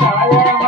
Jaya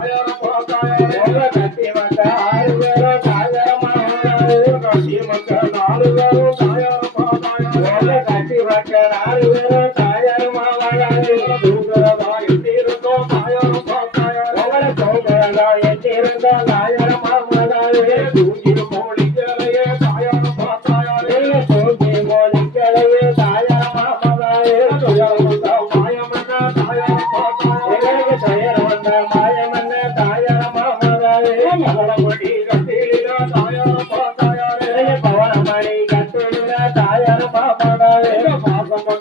எட்டிருந்தோம் தாயாரமா மதாவே தூங்கி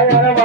I